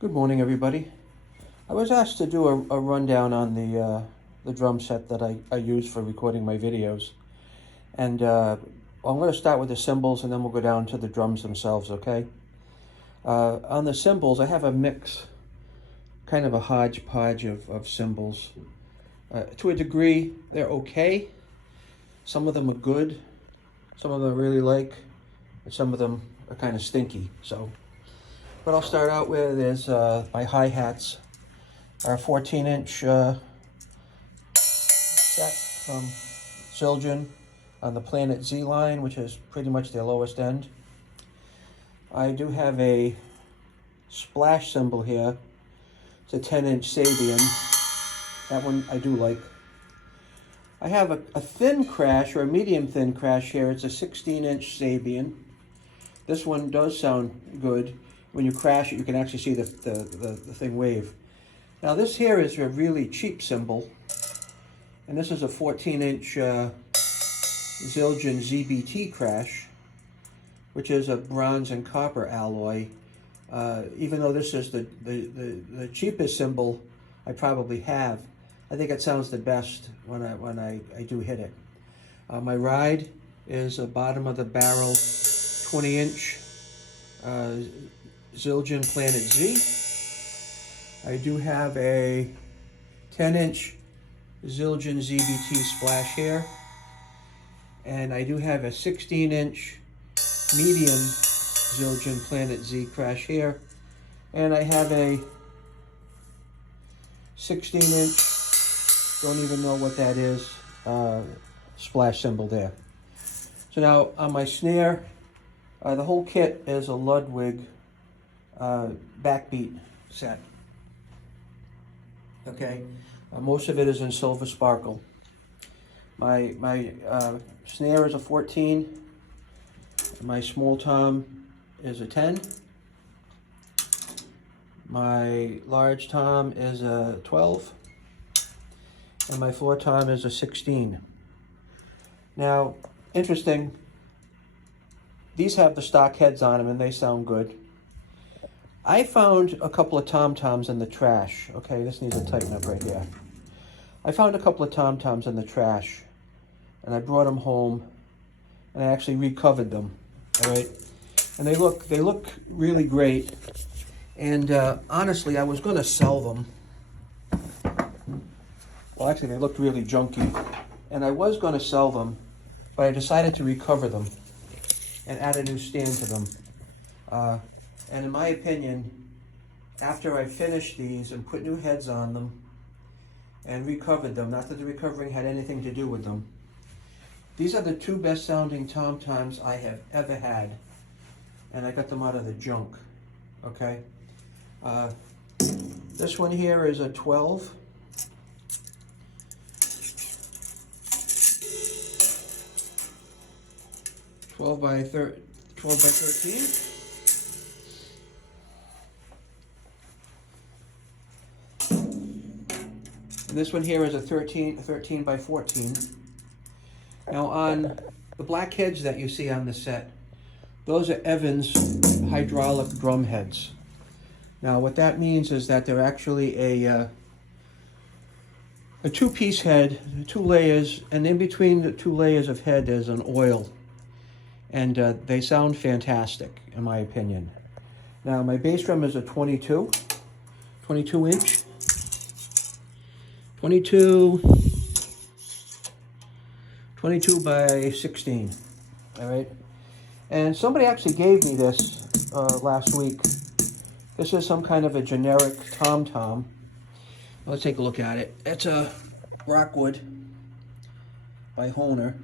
Good morning, everybody. I was asked to do a rundown on the drum set that I use for recording my videos. And I'm going to start with the cymbals and then we'll go down to the drums themselves, okay? On the cymbals, I have a mix, kind of a hodgepodge of cymbals. To a degree, they're okay. Some of them are good. Some of them I really like. And some of them are kind of stinky, so. What I'll start out with is my hi-hats. Our 14-inch set from Zildjian on the Planet Z line, which is pretty much their lowest end. I do have a splash cymbal here. It's a 10-inch Sabian. That one I do like. I have a thin crash, or a medium thin crash here. It's a 16-inch Sabian. This one does sound good. When you crash it, you can actually see the thing wave. Now this here is a really cheap cymbal, and this is a 14-inch Zildjian ZBT crash, which is a bronze and copper alloy. Even though this is the cheapest cymbal I probably have, I think it sounds the best when I do hit it. My ride is a bottom of the barrel 20-inch Zildjian Planet Z. I do have a 10-inch Zildjian ZBT splash here, and I do have a 16-inch medium Zildjian Planet Z crash here, and I have a 16-inch, don't even know what that is, splash cymbal there. So now on my snare, the whole kit is a Ludwig backbeat set. Okay, most of it is in silver sparkle. My snare is a 14. My small tom is a 10. My large tom is a 12. And my floor tom is a 16. Now, interesting, these have the stock heads on them and they sound good. I found a couple of tom-toms in the trash. Okay, this needs a tighten up right here. I found a couple of tom-toms in the trash, and I brought them home, and I actually recovered them. All right, and they look really great. And honestly, I was going to sell them. Well, actually, they looked really junky, and I was going to sell them, but I decided to recover them and add a new stand to them. And in my opinion, after I finished these and put new heads on them and recovered them, not that the recovering had anything to do with them, these are the two best sounding tom-toms I have ever had. And I got them out of the junk, okay? This one here is a 12. Twelve by 13. And this one here is a 13 by 14. Now on the black heads that you see on the set, those are Evans hydraulic drum heads. Now what that means is that they're actually a two-piece head, 2 layers, and in between the 2 layers of head there's an oil. And they sound fantastic, in my opinion. Now my bass drum is a 22 inch. 22 by 16, all right? And somebody actually gave me this last week. This is some kind of a generic tom-tom. Let's take a look at it. It's a Rockwood by Hohner.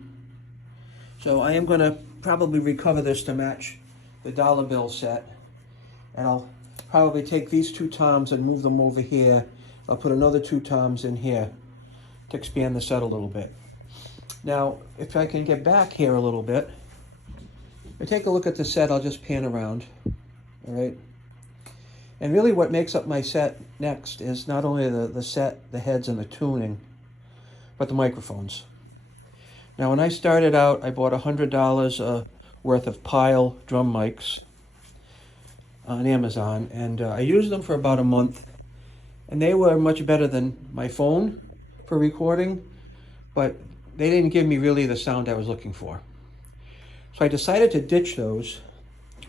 So I am gonna probably recover this to match the dollar bill set. And I'll probably take these 2 toms and move them over here. I'll put another 2 toms in here to expand the set a little bit. Now, if I can get back here a little bit, if I take a look at the set, I'll just pan around, all right? And really what makes up my set next is not only the set, the heads, and the tuning, but the microphones. Now, when I started out, I bought $100 worth of Pile drum mics. on Amazon, and I used them for about a month, and they were much better than my phone for recording, but they didn't give me really the sound I was looking for. So I decided to ditch those,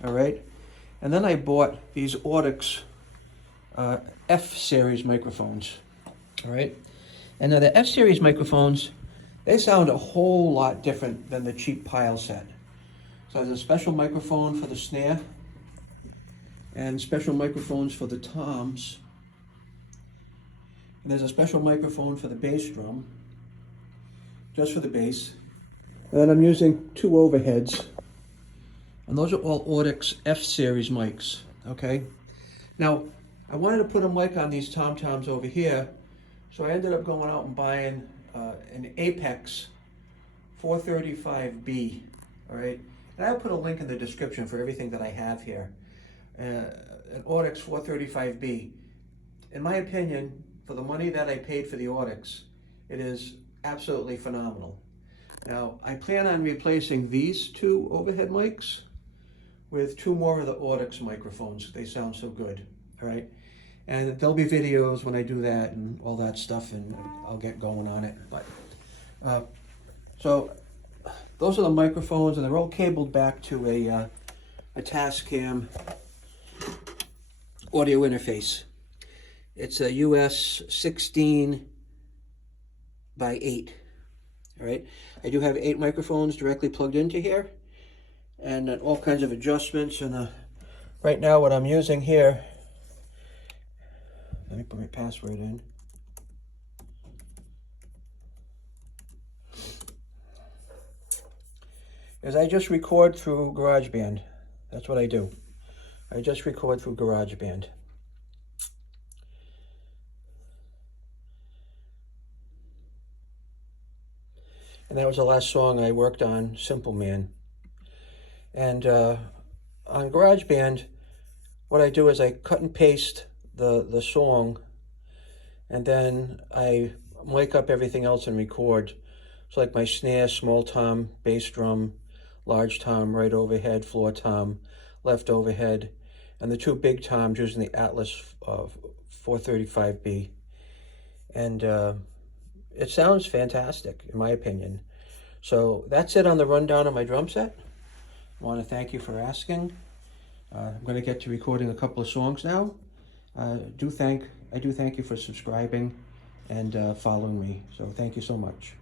all right? And then I bought these Audix F-series microphones, all right? And now the F-series microphones, they sound a whole lot different than the cheap Pile set. So there's a special microphone for the snare and special microphones for the toms. And there's a special microphone for the bass drum, just for the bass. And then I'm using 2 overheads. And those are all Audix F-series mics, okay? Now, I wanted to put a mic on these tom-toms over here, so I ended up going out and buying an Apex 435B, all right? And I'll put a link in the description for everything that I have here. An Audix 435B. In my opinion, for the money that I paid for the Audix, it is absolutely phenomenal. Now, I plan on replacing these 2 overhead mics with 2 more of the Audix microphones. They sound so good, all right? And there'll be videos when I do that and all that stuff, and I'll get going on it. But so those are the microphones, and they're all cabled back to a Tascam audio interface. It's a US 16 by 8. All right. I do have 8 microphones directly plugged into here, and all kinds of adjustments. And right now, what I'm using here. Let me put my password in. Is I just record through GarageBand. That's what I do. I just record through GarageBand. And that was the last song I worked on, Simple Man. And on GarageBand, what I do is I cut and paste the song, and then I mic up everything else and record. So like my snare, small tom, bass drum, large tom, right overhead, floor tom, left overhead, and the 2 big toms using the Atlas 435B. And it sounds fantastic, in my opinion. So that's it on the rundown of my drum set. I want to thank you for asking. I'm going to get to recording a couple of songs now. I do thank you for subscribing and following me. So thank you so much.